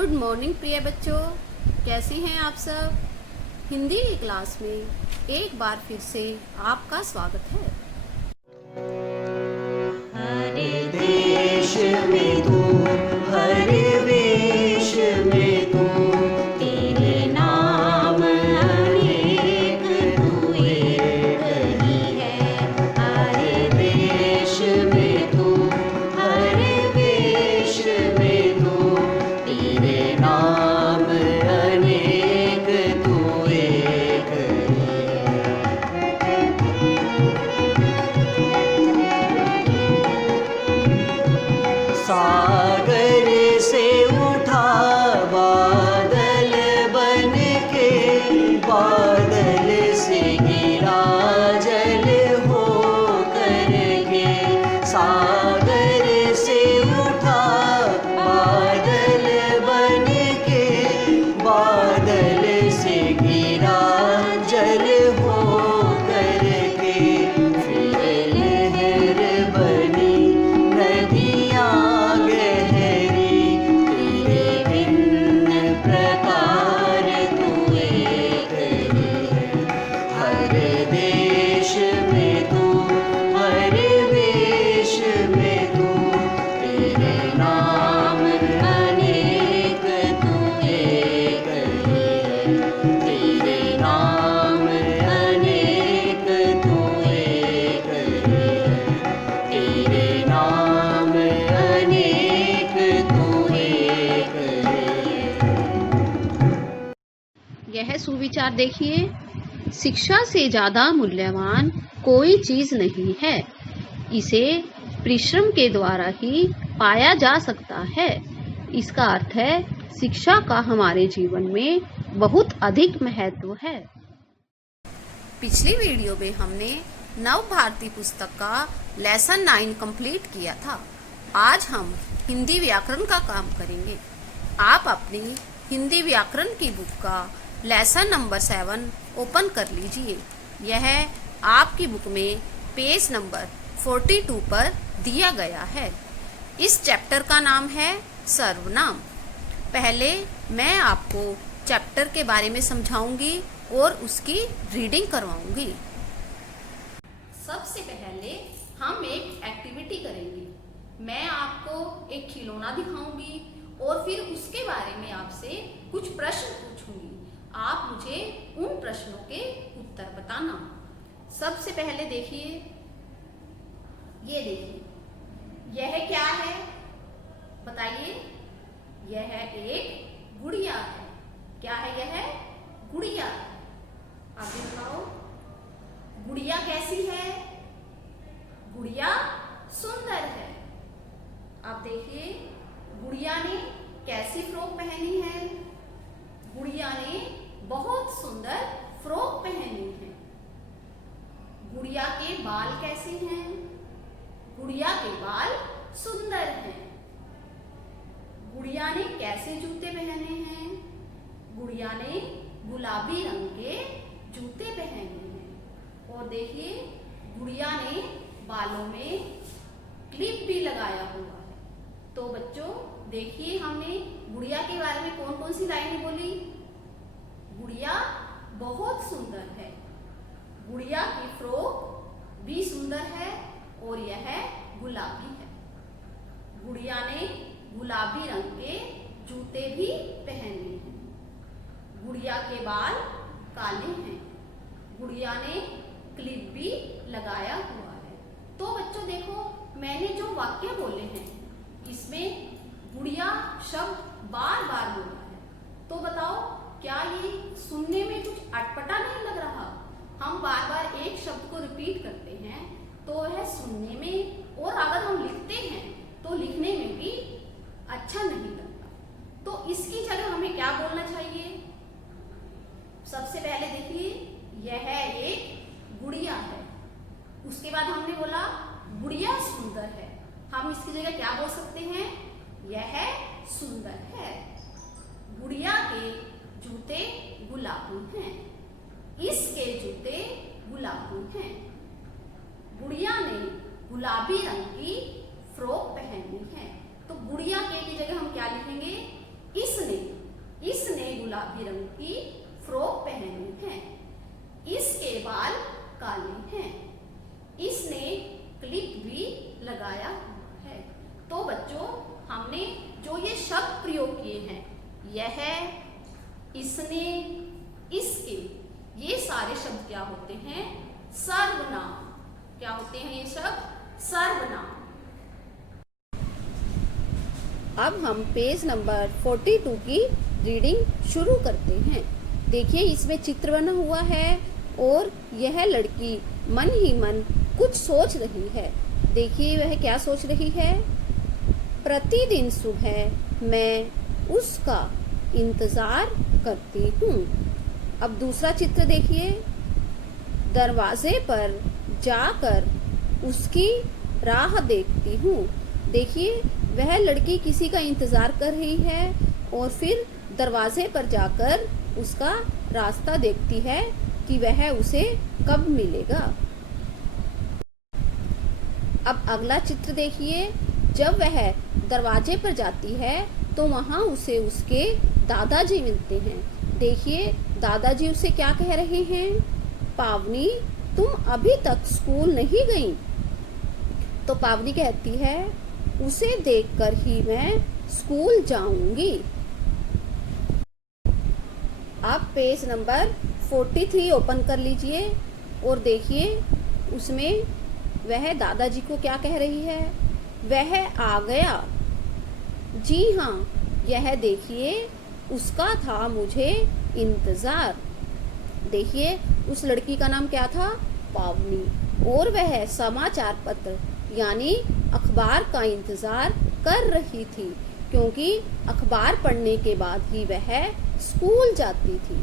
Good morning प्रिय बच्चों, कैसे हैं आप सब। हिंदी की क्लास में एक बार फिर से आपका स्वागत है। हर देश में तू, हर वेश में तू, तेरे नाम अनेक तू एक ही है। हर देश में तू, हर वेश में तू, तेरे नाम अनेक तू एक ही है। सागर से उठा बादल बन के, बादल से गिरा जल हो करके। सागर से उठा बादल बन के, बादल से गिरा जल हो करके। फिर लहर बनी नदियाँ गहरी, तेरे भिन्न प्रकार तू एक ही है। हर देश में तू, हर वेश में तू, तेरे नाम अनेक तू एक ही है। तेरे नाम अनेक तू एक ही है। तेरे नाम अनेक तू एक ही है। यह सुविचार देखिए, शिक्षा से ज्यादा मूल्यवान कोई चीज नहीं है। इसे परिश्रम के द्वारा ही पाया जा सकता है। इसका अर्थ है शिक्षा का हमारे जीवन में बहुत अधिक महत्व है। पिछली वीडियो में हमने नव भारती पुस्तक का लेसन 9 कंप्लीट किया था। आज हम हिंदी व्याकरण का काम करेंगे। आप अपनी हिंदी व्याकरण की बुक का लेसन नंबर 7 ओपन कर लीजिए। यह आपकी बुक में पेज नंबर 42 पर दिया गया है। इस चैप्टर का नाम है सर्वनाम। पहले मैं आपको चैप्टर के बारे में समझाऊंगी और उसकी रीडिंग करवाऊंगी। सबसे पहले हम एक एक्टिविटी करेंगे। मैं आपको एक खिलौना दिखाऊंगी और फिर उसके बारे में आपसे कुछ प्रश्न पूछूंगी। आप मुझे उन प्रश्नों के उत्तर बताना। सबसे पहले देखिए, ये देखिए, यह क्या है बताइए। यह एक गुड़िया है। क्या है यह? गुड़िया। आगे बताओ, गुड़िया कैसी है? गुड़िया सुंदर है। अब देखिए, गुड़िया ने कैसी फ्रॉक पहनी है? गुड़िया ने बहुत सुंदर फ्रॉक पहनी है। गुड़िया के बाल कैसे हैं? गुड़िया के बाल सुंदर हैं। गुड़िया ने कैसे जूते पहने हैं? गुड़िया ने गुलाबी रंग के जूते पहने हैं। और देखिए, गुड़िया ने बालों में क्लिप भी लगाया हुआ है। तो बच्चों देखिए, हमने गुड़िया के बारे में कौन कौन सी लाइनें बोली। गुड़िया बहुत सुंदर है, गुड़िया की फ्रॉक भी सुंदर है और यह गुलाबी है। गुड़िया ने गुलाबी रंग के जूते भी पहने हैं। गुड़िया के बाल काले हैं। गुड़िया ने क्लिप भी लगाया हुआ है। तो बच्चों देखो, मैंने जो वाक्य बोले हैं इसमें गुड़िया शब्द बार बार बोला है। तो बताओ, क्या ये सुनने में कुछ अटपटा नहीं लग रहा? हम बार बार एक शब्द को रिपीट करते हैं तो वह सुनने में, और अगर हम लिखते हैं तो लिखने में भी अच्छा नहीं लगता। तो इसकी जगह हमें क्या बोलना चाहिए? सबसे पहले देखिए, यह एक गुड़िया है। उसके बाद हमने बोला गुड़िया सुंदर है। हम इसकी जगह क्या बोल सकते हैं? यह सुंदर है। गुड़िया के जूते गुलाबी हैं। इसके जूते गुलाबी हैं। गुड़िया ने गुलाबी रंग की फ्रॉक पहनी है। तो शब्द प्रयोग किए हैं, यह, इसने, इसके, ये सारे शब्द क्या होते हैं? सर्वनाम। क्या होते हैं ये शब्द? सर्वनाम। अब हम पेज नंबर 42 की रीडिंग शुरू करते हैं। देखिए इसमें चित्र बना हुआ है और यह लड़की मन ही मन कुछ सोच रही है। देखिए वह क्या सोच रही है? प्रतिदिन सुबह मैं उसका इंतजार करती हूँ। अब दूसरा चित्र देखिए, दरवाजे पर जाकर उसकी राह देखती हूँ। देखिए वह लड़की किसी का इंतजार कर रही है और फिर दरवाजे पर जाकर उसका रास्ता देखती है कि वह उसे कब मिलेगा। अब अगला चित्र देखिए, जब वह दरवाजे पर जाती है तो वहाँ उसे उसके दादाजी मिलते हैं। देखिए दादाजी उसे क्या कह रहे हैं? पावनी, तुम अभी तक स्कूल नहीं गई? तो पावनी कहती है, उसे देखकर ही मैं स्कूल जाऊंगी। आप पेज नंबर 43 ओपन कर लीजिए और देखिए उसमें वह दादाजी को क्या कह रही है? वह आ गया। जी हाँ, यह देखिए उसका था मुझे इंतजार। देखिए उस लड़की का नाम क्या था? पावनी, और वह समाचार पत्र यानी अखबार का इंतजार कर रही थी, क्योंकि अखबार पढ़ने के बाद ही वह स्कूल जाती थी।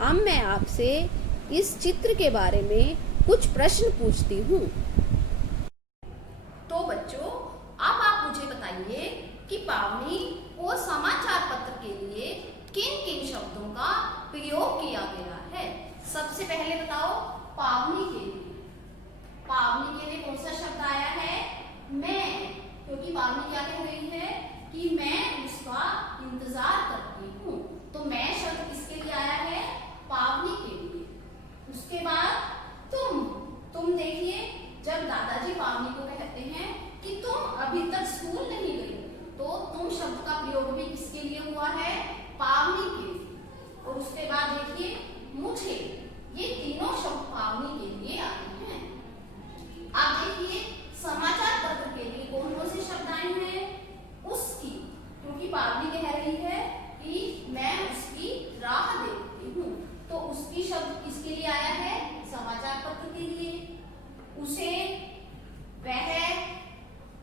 अब मैं आपसे इस चित्र के बारे में कुछ प्रश्न पूछती हूँ। तो बच्चों अब आप मुझे बताइए कि पावनी और समाचार पत्र के लिए किन किन शब्दों का प्रयोग किया गया है। सबसे पहले बताओ पावनी के लिए। पावनी के लिए कौन सा शब्द आया है? मैं, क्योंकि पावनी क्या कह रही है कि मैं उसका इंतजार करती हूँ। तो मैं शब्द किसके लिए आया है? पावनी के लिए। उसके बाद तुम देखिए जब दादाजी पावनी को कहते हैं कि तुम अभी तक स्कूल नहीं गई, तो तुम शब्द का प्रयोग भी किसके लिए हुआ है? पावनी के लिए। और उसके बाद देखिए मुझे, ये तीनों शब्द पावनी के लिए आए हैं। आप देखिए समाचार पत्र के लिए कौन कौन से शब्द आए हैं? उसकी, क्योंकि पावनी कह रही है कि मैं उसकी राह देखती हूँ, तो उसकी शब्द किसके लिए आया है? समाचार पत्र के लिए। उसे, वह,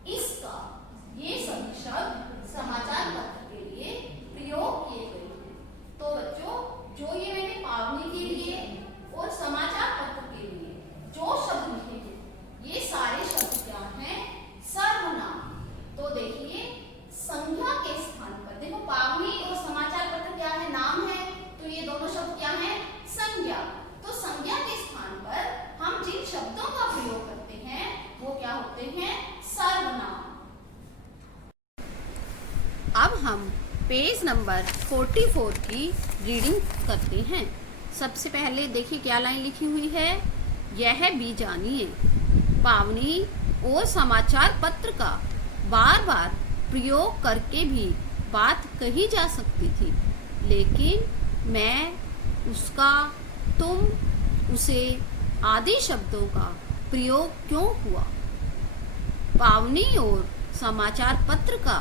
इसका, ये सभी शब्द समाचार पत्र के लिए प्रयोग किए गए हैं। तो बच्चों जो ये मैंने पावनी के लिए और समाचार पत्र के लिए जो शब्द लिखे हैं, ये सारे शब्द क्या हैं? सर्वनाम। तो देखिए संज्ञा के स्थान पर, देखो पावनी और समाचार पत्र क्या है? नाम है, तो ये दोनों शब्द क्या है? संज्ञा। तो संज्ञा के स्थान पर हम जिन शब्दों का प्रयोग करते हैं वो क्या होते हैं? सर्वनाम। अब हम पेज नंबर 44 की रीडिंग करते हैं। सबसे पहले देखिए क्या लाइन लिखी हुई है? यह भी जानिए, पावनी और समाचार पत्र का बार बार प्रयोग करके भी बात कही जा सकती थी, लेकिन मैं, उसका, तुम, उसे आदि शब्दों का प्रयोग क्यों हुआ? पावनी और समाचार पत्र का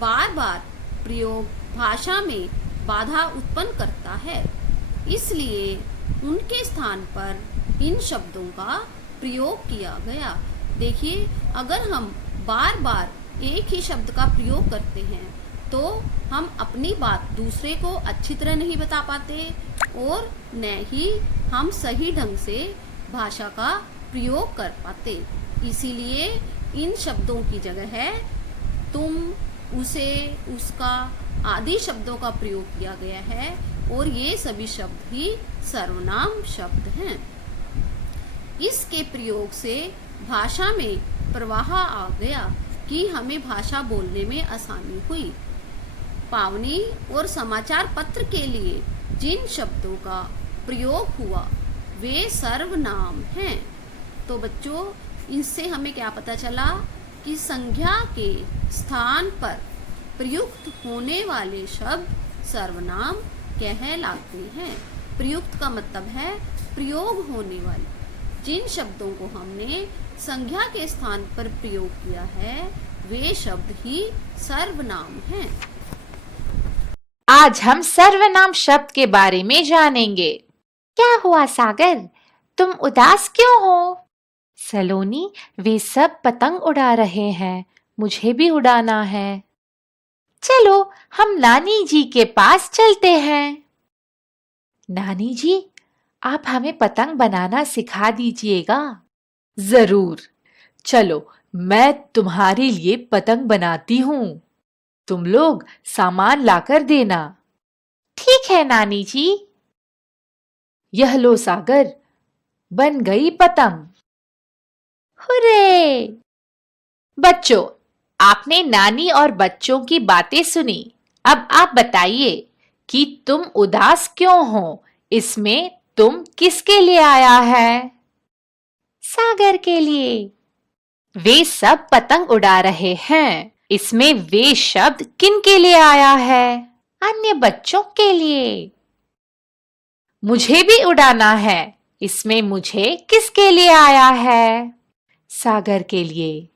बार बार प्रयोग भाषा में बाधा उत्पन्न करता है, इसलिए उनके स्थान पर इन शब्दों का प्रयोग किया गया। देखिए अगर हम बार बार एक ही शब्द का प्रयोग करते हैं तो हम अपनी बात दूसरे को अच्छी तरह नहीं बता पाते और न ही हम सही ढंग से भाषा का प्रयोग कर पाते। इसीलिए इन शब्दों की जगह है तुम, उसे, उसका आदि शब्दों का प्रयोग किया गया है और ये सभी शब्द ही सर्वनाम शब्द हैं। इसके प्रयोग से भाषा में प्रवाह आ गया कि हमें भाषा बोलने में आसानी हुई। पावनी और समाचार पत्र के लिए जिन शब्दों का प्रयोग हुआ वे सर्वनाम हैं। तो बच्चों इनसे हमें क्या पता चला कि संज्ञा के स्थान पर प्रयुक्त होने वाले शब्द सर्वनाम कहलाते हैं। प्रयुक्त का मतलब है प्रयोग होने वाले। जिन शब्दों को हमने संज्ञा के स्थान पर प्रयोग किया है वे शब्द ही सर्वनाम हैं। आज हम सर्वनाम शब्द के बारे में जानेंगे। क्या हुआ सागर, तुम उदास क्यों हो? सलोनी, वे सब पतंग उड़ा रहे हैं, मुझे भी उड़ाना है। चलो हम नानी जी के पास चलते हैं। नानी जी, आप हमें पतंग बनाना सिखा दीजिएगा। जरूर, चलो मैं तुम्हारे लिए पतंग बनाती हूँ, तुम लोग सामान लाकर देना। ठीक है नानी जी। यह लो सागर, बन गई पतंग। हुर्रे! बच्चों, आपने नानी और बच्चों की बातें सुनी। अब आप बताइए कि तुम उदास क्यों हो? इसमें तुम किसके लिए आया है? सागर के लिए। वे सब पतंग उड़ा रहे हैं, इसमें वे शब्द किन के लिए आया है? अन्य बच्चों के लिए। मुझे भी उड़ाना है, इसमें मुझे किसके लिए आया है? सागर के लिए।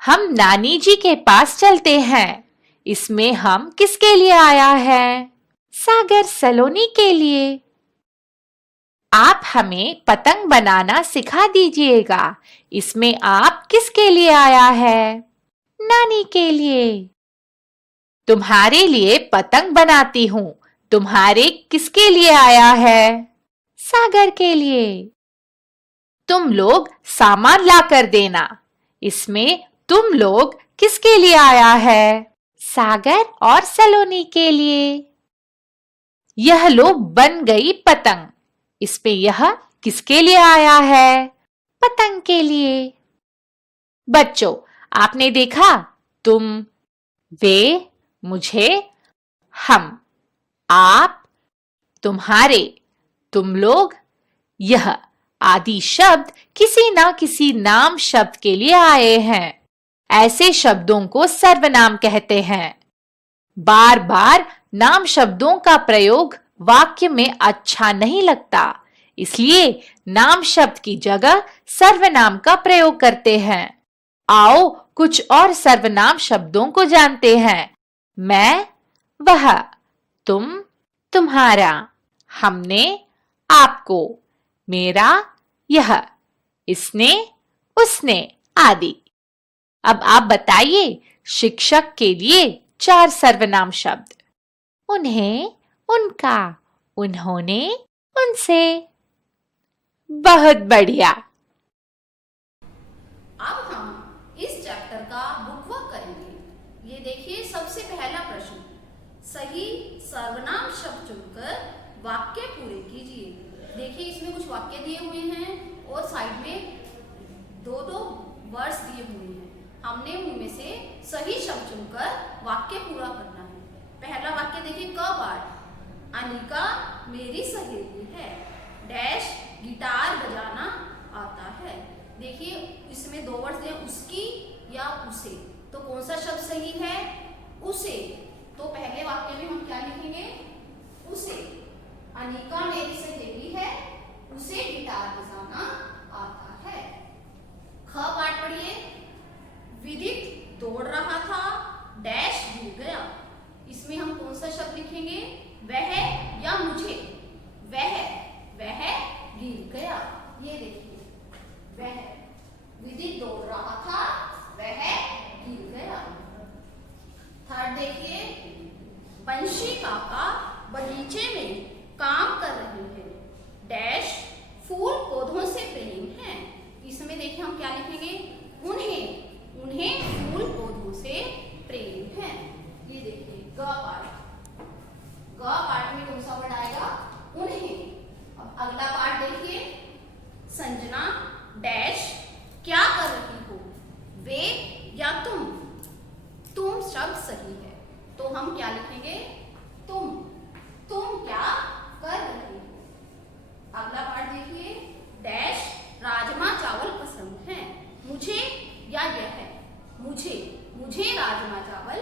हम नानी जी के पास चलते हैं, इसमें हम किसके लिए आया है? सागर सलोनी के लिए। आप हमें पतंग बनाना सिखा दीजिएगा, इसमें आप किसके लिए आया है? नानी के लिए। तुम्हारे लिए पतंग बनाती हूँ, तुम्हारे किसके लिए आया है? सागर के लिए। तुम लोग सामान लाकर देना, इसमें तुम लोग किसके लिए आया है? सागर और सलोनी के लिए। यह लो बन गई पतंग, इसमें यह किसके लिए आया है? पतंग के लिए। बच्चों, आपने देखा, तुम, वे, मुझे, हम, आप, तुम्हारे, तुम लोग, यह आदि शब्द किसी ना किसी नाम शब्द के लिए आए हैं। ऐसे शब्दों को सर्वनाम कहते हैं। बार बार नाम शब्दों का प्रयोग वाक्य में अच्छा नहीं लगता, इसलिए नाम शब्द की जगह सर्वनाम का प्रयोग करते हैं। आओ कुछ और सर्वनाम शब्दों को जानते हैं। मैं, वह, तुम, तुम्हारा, हमने, आपको, मेरा, यह, इसने, उसने आदि। अब आप बताइए शिक्षक के लिए 4 सर्वनाम शब्द। उन्हें, उनका, उन्होंने, उनसे। बहुत बढ़िया। अब हम इस चैप्टर का बुक वर्क करेंगे। ये देखिए सबसे पहला प्रश्न, सही सर्वनाम शब्द चुनकर वाक्य पूरे कीजिए। देखिए इसमें कुछ वाक्य दिए हुए हैं और साइड में 2-2 वर्ड्स दिए हुए हैं। हमने उनमें से सही शब्द चुनकर वाक्य पूरा करना है। पहला वाक्य देखिए, क पार्ट, अनिका मेरी सहेली है, डैश गिटार बजाना आता है। देखिए इसमें 2 वर्ड्स दिए, उसकी या उसे, तो कौन सा शब्द सही है? उसे। तो पहले वाक्य में हम क्या लिखेंगे? उसे। अनिका मेरी सहेली है, उसे गिटार बजाना आता है। ख पार्ट पढ़िए, विदित दौड़ रहा था, डैश गिर गया। इसमें हम कौन सा शब्द लिखेंगे? वह या मुझे? वह गिर गया। ये देखिए, वह, विदित दौड़ रहा था, वह गिर गया। थर्ड देखिए, बंशी काका बगीचे में काम कर रहे हैं, डैश फूल पौधों से प्रेम है। इसमें देखिए हम क्या लिखेंगे? उन्हें फूल पौधों से प्रेम है। ये देखिए ग पार्ट में कौन सा वर्ड आएगा? उन्हें। अब अगला पार्ट देखिए, संजना डैश क्या कर रही हो, वे या तुम? तुम शब्द सही है, तो हम क्या लिखेंगे? तुम क्या कर रही हो। अगला पार्ट देखिए, डैश राजमा चावल पसंद है, मुझे या यह? मुझे राजमा चावल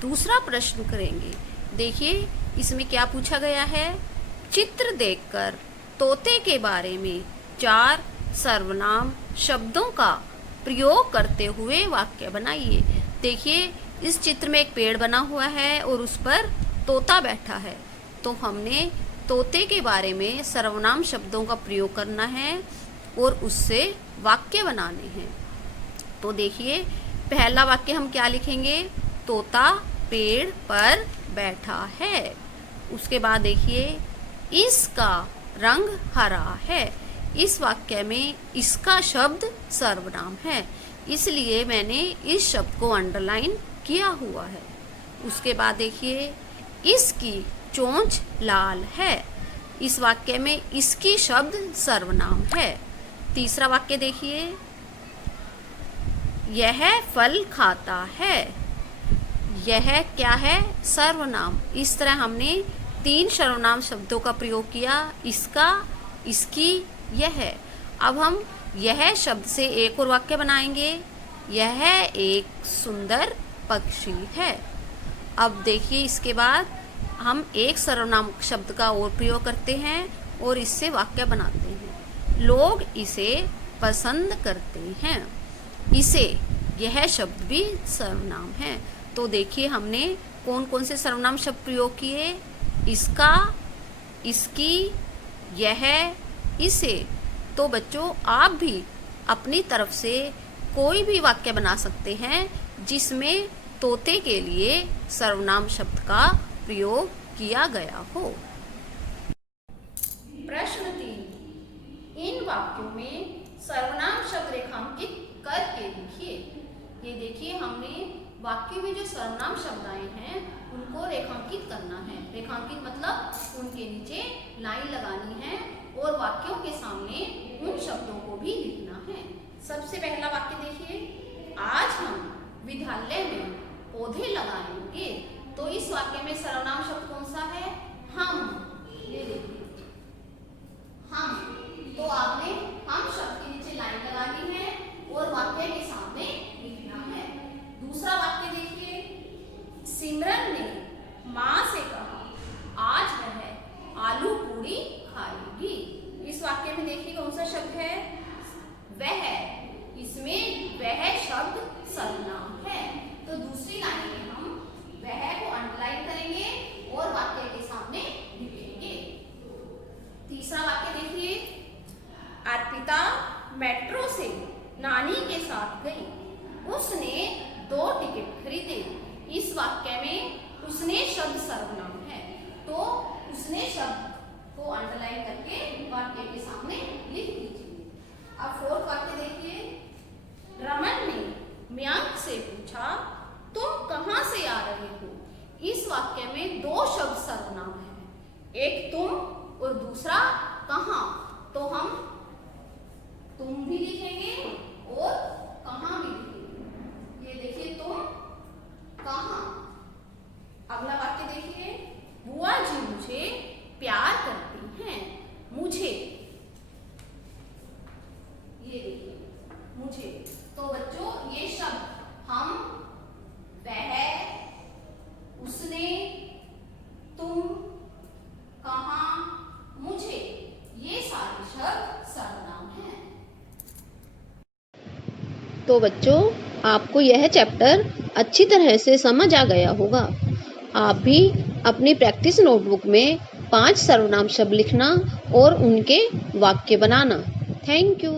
दूसरा प्रश्न करेंगे। देखिए इसमें क्या पूछा गया है। चित्र देखकर तोते के बारे में 4 सर्वनाम शब्दों का प्रयोग करते हुए वाक्य बनाइए। देखिए इस चित्र में एक पेड़ बना हुआ है और उस पर तोता बैठा है। तो हमने तोते के बारे में सर्वनाम शब्दों का प्रयोग करना है और उससे वाक्य बनाने हैं। तो देखिए पहला वाक्य हम क्या लिखेंगे, तोता पेड़ पर बैठा है। उसके बाद देखिए इसका रंग हरा है। इस वाक्य में इसका शब्द सर्वनाम है, इसलिए मैंने इस शब्द को अंडरलाइन किया हुआ है। उसके बाद देखिए इसकी चोंच लाल है। इस वाक्य में इसकी शब्द सर्वनाम है। तीसरा वाक्य देखिए, यह फल खाता है। यह क्या है, सर्वनाम। इस तरह हमने 3 सर्वनाम शब्दों का प्रयोग किया, इसका, इसकी, यह। अब हम यह शब्द से एक और वाक्य बनाएंगे, यह एक सुंदर पक्षी है। अब देखिए इसके बाद हम एक सर्वनाम शब्द का और प्रयोग करते हैं और इससे वाक्य बनाते हैं। लोग इसे पसंद करते हैं। इसे, यह शब्द भी सर्वनाम है। तो देखिए हमने कौन कौन से सर्वनाम शब्द प्रयोग किए, इसका, इसकी, यह, इसे। तो बच्चों आप भी अपनी तरफ से कोई भी वाक्य बना सकते हैं जिसमें तोते के लिए सर्वनाम शब्द का प्रयोग किया गया हो। प्रश्न 3, इन वाक्यों में सर्वनाम शब्द रेखांकित करके लिखिए। ये देखिए हमने वाक्य में जो सर्वनाम शब्द आए हैं उनको रेखांकित करना है। रेखांकित मतलब उनके नीचे लाइन लगानी है और वाक्यों के सामने उन शब्दों को भी लिखना है। सबसे पहला वाक्य देखिए, आज हम विद्यालय में पौधे लगाएंगे। तो इस वाक्य में सर्वनाम शब्द कौन सा है, हम। ये देखिए हम। तो आपने हम शब्द के नीचे लाइन लगानी है और वाक्य के सामने लिखना है। दूसरा वाक्य देखिए, सिमरन ने माँ से कहा आज वह आलू पूरी खाएगी। इस वाक्य में देखिए कौन सा शब्द है, वह। इसमें वह शब्द सर्वनाम है। तो दूसरी लाइन में हम वह को अंडरलाइन करेंगे और वाक्य के सामने लिखेंगे। तीसरा वाक्य देखिए, अर्पिता मेट्रो से नानी के साथ गई। उसने 2 टिकट खरीदे। इस वाक्य में उसने शब्द सर्वनाम है, तो उसने शब्द को अंडरलाइन करके वाक्य के सामने लिख दीजिए। अब 4th वाक्य देखिए, रमन ने मयंक से पूछा तुम कहाँ से आ रहे हो। इस वाक्य में 2 शब्द सर्वनाम है, एक तुम और दूसरा कहाँ। तो हम तुम भी लिखेंगे और कहाँ भी लिखेंगे। ये देखिए तुम, कहाँ। अगला वाक्य देखिए, बुआ जी मुझे प्यार करती हैं। मुझे, ये देखिए मुझे। तो बच्चों ये शब्द हम, वह, उसने, तुम, कहाँ, मुझे, ये सारे शब्द सर्वनाम हैं। तो बच्चों आपको यह चैप्टर अच्छी तरह से समझ आ गया होगा। आप भी अपनी प्रैक्टिस नोटबुक में 5 सर्वनाम शब्द लिखना और उनके वाक्य बनाना। Thank you.